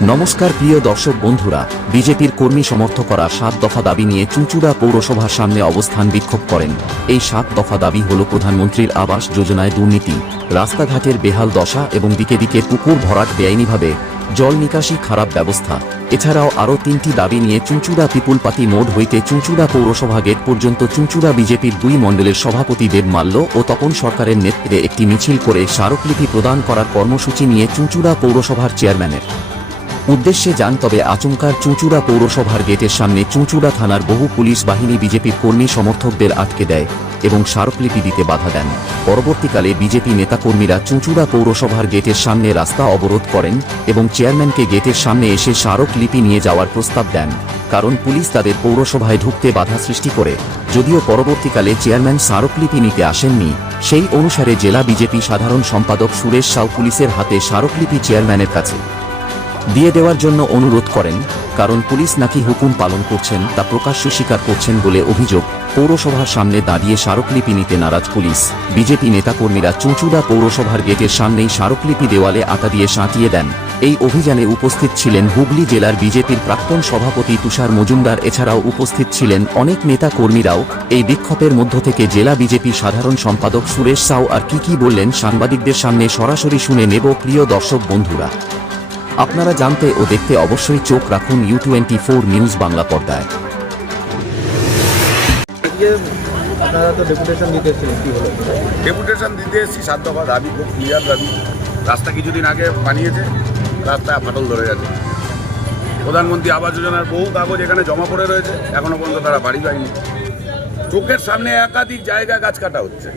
নমস্কার প্রিয় দর্শক বন্ধুরা, বিজেপির কর্মী সমর্থকরা 7 দফা দাবি নিয়ে চুঁচুড়া পৌরসভার সামনে অবস্থান বিক্ষোভ করেন। এই 7 দফা দাবি হল প্রধানমন্ত্রীর আবাস যোজনায় দুর্নীতি, রাস্তাঘাটের বেহাল দশা এবং দিকে দিকে পুকুর ভরাট বেআইনিভাবে, জল নিকাশি খারাপ ব্যবস্থা। এছাড়াও আরও 3টি দাবি নিয়ে চুঁচুড়া পিপুলপাতি মোড় হইতে চুঁচুড়া পৌরসভা গেট পর্যন্ত চুঁচুড়া বিজেপির 2 মণ্ডলের সভাপতি দেব মাল্য ও তপন সরকারের নেতৃত্বে একটি মিছিল করে স্মারকলিপি প্রদান করার কর্মসূচি নিয়ে চুঁচুড়া পৌরসভার চেয়ারম্যানের উদ্দেশ্যে যান। তবে আচমকার চুঁচুড়া পৌরসভার গেটের সামনে চুঁচুড়া থানার বহু পুলিশ বাহিনী বিজেপির কর্মী সমর্থকদের আটকে দেয় এবং স্মারকলিপি দিতে বাধা দেন। পরবর্তীকালে বিজেপি নেতাকর্মীরা চুঁচুড়া পৌরসভার গেটের সামনে রাস্তা অবরোধ করেন এবং চেয়ারম্যানকে গেটের সামনে এসে স্মারকলিপি নিয়ে যাওয়ার প্রস্তাব দেন, কারণ পুলিশ তাদের পৌরসভায় ঢুকতে বাধা সৃষ্টি করে। যদিও পরবর্তীকালে চেয়ারম্যান স্মারকলিপি নিতে আসেননি, সেই অনুসারে জেলা বিজেপি সাধারণ সম্পাদক সুরেশ সাউ পুলিশের হাতে স্মারকলিপি চেয়ারম্যানের কাছে দিয়ে দেওয়ার জন্য অনুরোধ করেন, কারণ পুলিশ নাকি হুকুম পালন করছেন তা প্রকাশ্য স্বীকার করছেন বলে অভিযোগ। পৌরসভার সামনে দাঁড়িয়ে স্মারকলিপি নিতে নারাজ পুলিশ, বিজেপি নেতাকর্মীরা চুঁচুড়া পৌরসভার গেটের সামনেই স্মারকলিপি দেওয়ালে আটা দিয়ে সাঁটিয়ে দেন। এই অভিযানে উপস্থিত ছিলেন হুগলি জেলার বিজেপির প্রাক্তন সভাপতি তুষার মজুমদার। এছাড়াও উপস্থিত ছিলেন অনেক নেতা কর্মীরাও। এই বিক্ষোভের মধ্য থেকে জেলা বিজেপি সাধারণ সম্পাদক সুরেশ সাউ আর কি বললেন সাংবাদিকদের সামনে সরাসরি শুনে নেব। প্রিয় দর্শক বন্ধুরা, আপনারা জানতে ও দেখতে অবশ্যই চোখ রাখুন U24 নিউজ বাংলা পর্দায়। ডেপুটেশন দিতে এসেছি 7 দফা দাবি, খুব ক্লিয়ার দাবি। রাস্তা কিছুদিন আগে বানিয়েছে, রাস্তায় ফাটল ধরে গেছে। প্রধানমন্ত্রী আবাস যোজনার বহু কাগজ এখানে জমা পড়ে রয়েছে, এখনো পর্যন্ত তারা বাড়ি পায়নি। চোখের সামনে একাধিক জায়গায় গাছ কাটা হচ্ছে।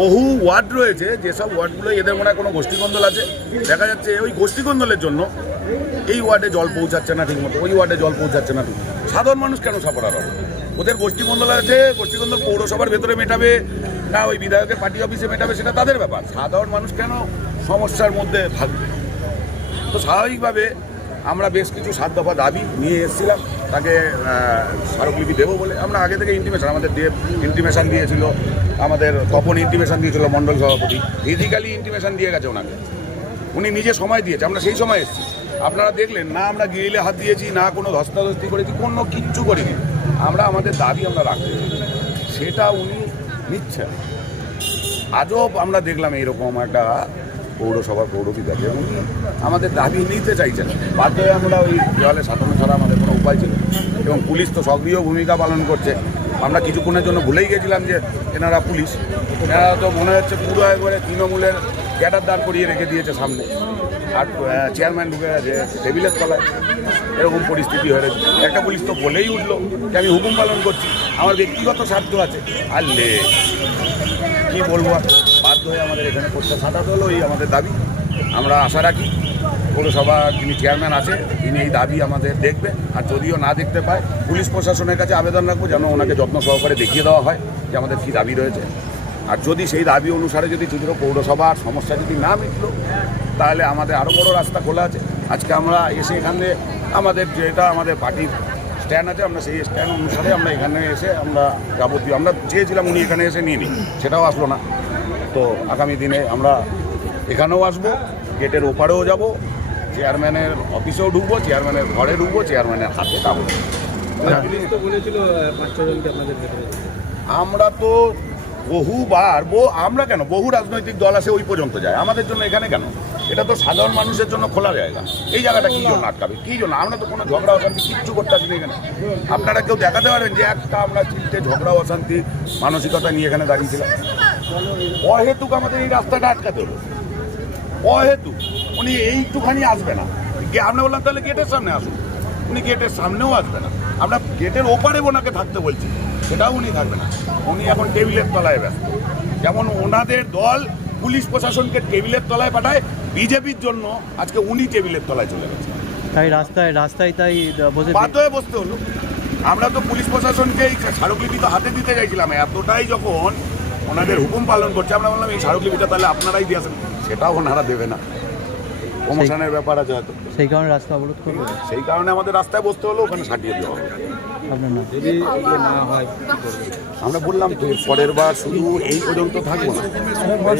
বহু ওয়ার্ড রয়েছে, যেসব ওয়ার্ডগুলো এদের মনে হয় কোনো গোষ্ঠীকন্দল আছে। দেখা যাচ্ছে ওই গোষ্ঠীকন্দলের জন্য এই ওয়ার্ডে জল পৌঁছাচ্ছে না ঠিকমতো, ওই ওয়ার্ডে জল পৌঁছাচ্ছে না ঠিক। সাধারণ মানুষ কেন সাপোর্টার হবে? ওদের গোষ্ঠীকন্দল আছে, গোষ্ঠীকন্দল পৌরসভার ভেতরে মেটাবে না ওই বিধায়কের পার্টি অফিসে মেটাবে, সেটা তাদের ব্যাপার। সাধারণ মানুষ কেন সমস্যার মধ্যে থাকবে? তো স্বাভাবিকভাবে আমরা বেশ কিছু 7 দফা দাবি নিয়ে এসেছিলাম, তাকে স্মারকলিপি দেবো বলে। আমরা আগে থেকে ইন্টিমেশন, আমাদের দেব ইন্টিমেশন দিয়েছিল, আমাদের তপন ইন্টিমেশন দিয়েছিল, মণ্ডল সভাপতি ফিজিক্যালি ইন্টিমেশন দিয়ে গেছে ওনাকে। উনি নিজে সময় দিয়েছে, আমরা সেই সময় এসেছি। আপনারা দেখলেন না, আমরা গ্রিলে হাত দিয়েছি না, কোনো ধস্তাধস্তি করেছি, কোনো কিচ্ছু করিনি। আমরা আমাদের দাবি আমরা রাখতে, সেটা উনি নিচ্ছেন। আজব আমরা দেখলাম এইরকম একটা পৌরসভার পৌরবিধাকে উনি আমাদের দাবি নিতে চাইছেন। বাধ্য হয়ে আমরা ওই দেওয়ালে সাঁতানো ছাড়া আমাদের কোনো উপায় ছিল, এবং পুলিশ তো সক্রিয় ভূমিকা পালন করছে। আমরা কিছুক্ষণের জন্য ভুলেই গেছিলাম যে এনারা পুলিশ। এনারা তো মনে হচ্ছে পুরো একবারে তৃণমূলের ক্যাডার দাঁড় করিয়ে রেখে দিয়েছে সামনে, আর চেয়ারম্যান ঢুকে গেছে টেবিলের তলায়। এরকম পরিস্থিতি হয়েছে। একটা পুলিশ তো বলেই উঠলো যে আমি হুকুম পালন করছি, আমার ব্যক্তিগত স্বার্থ আছে। আর কি বলবো, বাধ্য হয়ে আমাদের এখানে প্রস্তাব ছাটাতে হলো। এই আমাদের দাবি। আমরা আশা রাখি পৌরসভার যিনি চেয়ারম্যান আছে তিনি এই দাবি আমাদের দেখবেন, আর যদিও না দেখতে পায় পুলিশ প্রশাসনের কাছে আবেদন রাখবো যেন ওনাকে যত্ন সহকারে দেখিয়ে দেওয়া হয় যে আমাদের কী দাবি রয়েছে। আর যদি সেই দাবি অনুসারে যদি চুঁচুড়া পৌরসভার সমস্যা যদি না মিটলো, তাহলে আমাদের আরও বড় রাস্তা খোলা আছে। আজকে আমরা এসে এখানে আমাদের যেটা আমাদের পার্টির স্ট্যান্ড আছে, আমরা সেই স্ট্যান্ড অনুসারে আমরা এখানে এসে আমরা যাবতীয় আমরা চেয়েছিলাম উনি এখানে এসে নিয়ে নিই, সেটাও আসলো না। তো আগামী দিনে আমরা এখানেও আসবো, গেটের ওপারেও যাব, চেয়ারম্যানের অফিসেও ঢুকবো, চেয়ারম্যানের ঘরে ঢুকবো, চেয়ারম্যানের হাতে কাগজ। আমরা তো বহুবার আমরা কেন, বহু রাজনৈতিক দল আছে ওই পর্যন্ত যায়, আমাদের জন্য এখানে কেন? এটা তো সাধারণ মানুষের জন্য খোলা জায়গা। এই জায়গাটা কী জন্য আটকাবে? কী জন্য? আমরা তো কোনো ঝগড়া অশান্তি কিচ্ছু করতে আসিনি এখানে। আপনারা কেউ দেখাতে পারেন যে একটা আমরা চিন্তে ঝগড়া অশান্তি মানসিকতা নিয়ে এখানে দাঁড়িয়েছিলাম? অহেতুক আমাদের এই রাস্তাটা আটকাতে হলো, অহেতুক। উনি এইটুখানি আসবে না, আমরা বললাম তাহলে গেটের সামনে আসুন, উনি গেটের সামনেও আসবে না। আমরা গেটের ওপারে ওনাকে থাকতে বলছি, সেটাও উনি থাকবে না। উনি এখন টেবিলের তলায় ব্যস্ত। যেমন ওনাদের দল পুলিশ প্রশাসনকে টেবিলের তলায় পাঠায়, বিজেপির জন্য আজকে উনি টেবিলের তলায় চলে গেছে। তাই রাস্তায় তাই বাধ্য হয়ে বসতে হলো। আমরা তো পুলিশ প্রশাসনকে এই স্মারকলিপি তো হাতে দিতে চাইছিলাম, এতটাই যখন ওনাদের হুকুম পালন করছে, আমরা বললাম এই স্মারকলিপিটা তাহলে আপনারাই দিয়ে আসেন, সেটাও ওনারা দেবে না। প্রমোশনের ব্যাপার আছে হয়তো, সেই কারণে রাস্তা অবরোধ করবে সেই কারণে আমাদের রাস্তায় বসতে হলো, ওখানে সাটিয়ে দেওয়া হবে। আপনার নাম? আমরা বললাম তো পরের বার শুধু এই পর্যন্ত থাকবো না,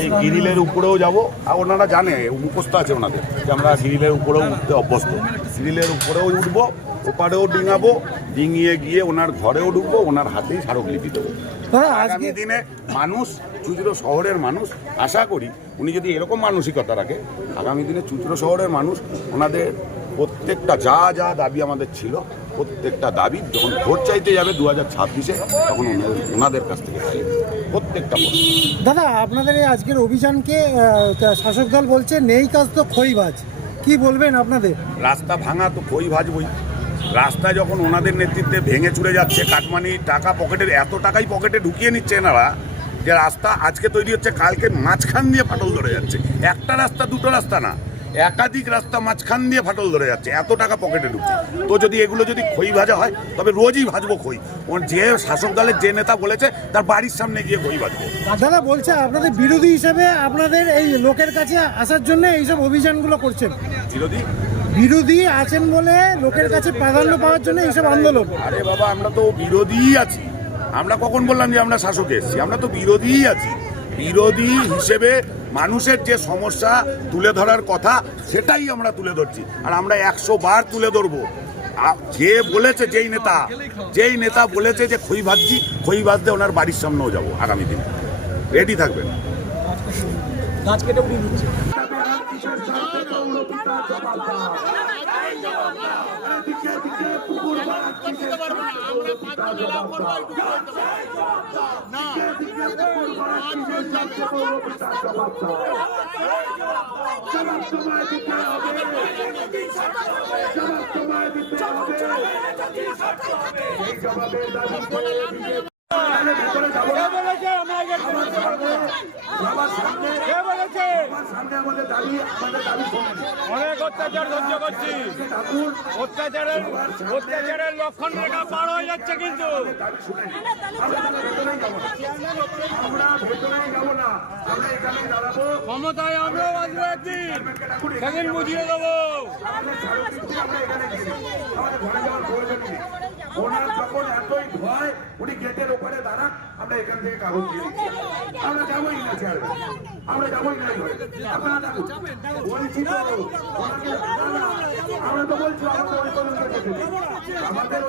এই গ্রিলের উপরেও যাবো। আর ওনারা জানে, মুখস্থ আছে ওনাদের, যে আমরা গ্রিলের উপরেও উঠতে অভ্যস্ত। গ্রিলের উপরেও উঠবো, ওপারেও ডিঙাবো, ডিঙিয়ে গিয়ে ওনার ঘরেও ঢুকবো, ওনার হাতেই স্মারকলিপি দেবো। আগামী দিনে মানুষ, চুঁচুড়ো শহরের মানুষ, আশা করি উনি যদি এরকম মানসিকতা রাখে, আগামী দিনে চুঁচুড়ো শহরের মানুষ ওনাদের প্রত্যেকটা যা যা দাবি আমাদের ছিল, প্রত্যেকটা দাবি যখন ভোট চাইতে যাবে 2026-এ, তখন ওনাদের কাছ থেকে চাইবে প্রত্যেকটা ভোট। দাদা, আপনাদের এই আজকের অভিযানকে শাসক দল বলছে নেই কাজ তো খইবাজ, কি বলবেন আপনাদের? রাস্তা ভাঙা তো খই ভাজবই। রাস্তা যখন ওনাদের নেতৃত্বে ভেঙে চুরে যাচ্ছে, কাটমানি টাকা পকেটের, এত টাকাই পকেটে ঢুকিয়ে নিচ্ছে এনারা, যে রাস্তা আজকে তৈরি হচ্ছে, কালকে মাঝখান দিয়ে ফাটল ধরে যাচ্ছে। একটা রাস্তা, দুটো রাস্তা না, একাধিক রাস্তা মাঝখান দিয়ে ফাটল ধরে যাচ্ছে, এত টাকা পকেটে ঢুকছে। তো যদি এগুলো যদি খই ভাজা হয়, তবে রোজই ভাজবো খই। ওর যে শাসক দলের যে নেতা বলেছে, তার বাড়ির সামনে গিয়ে খই ভাজবো। দাদা বলছে আপনাদের বিরোধী হিসেবে আপনাদের এই লোকের কাছে আসার জন্য এইসব অভিযানগুলো করছেন। বিরোধী আছেন বলে লোকের কাছে প্রাধান্য পাওয়ার জন্য এইসব আন্দোলন। আরে বাবা, আমরা তো বিরোধীই আছি। আমরা কখন বললাম যে আমরা শাসকে এসেছি? আমরা তো বিরোধীই আছি। বিরোধী হিসেবে মানুষের যে সমস্যা তুলে ধরার কথা, সেটাই আমরা তুলে ধরছি। আর আমরা 100 বার তুলে ধরবো। যে বলেছে, যেই নেতা বলেছে যে খই ভাজছি, খই ভাজতে ওনার বাড়ির সামনেও যাবো আগামী দিনে। রেডি থাকবেন। অনেক অত্যাচার সহ্য করছি, অত্যাচারের লক্ষণ রেখা পার হয়ে যাচ্ছে, কিন্তু ক্ষমতায় আমরাও আসবো একদিন, সেদিন বুঝিয়ে দেবো। ওনার যখন এতই ভয়, উনি গেটের ওপরে দাঁড়ান, আমরা এখান থেকে কাগজ দিয়ে আমরা যাবোই না, আমরা যাবোই না। আপনারা দেখুন, বলছি তো, আমরা তো বলছি আমাদের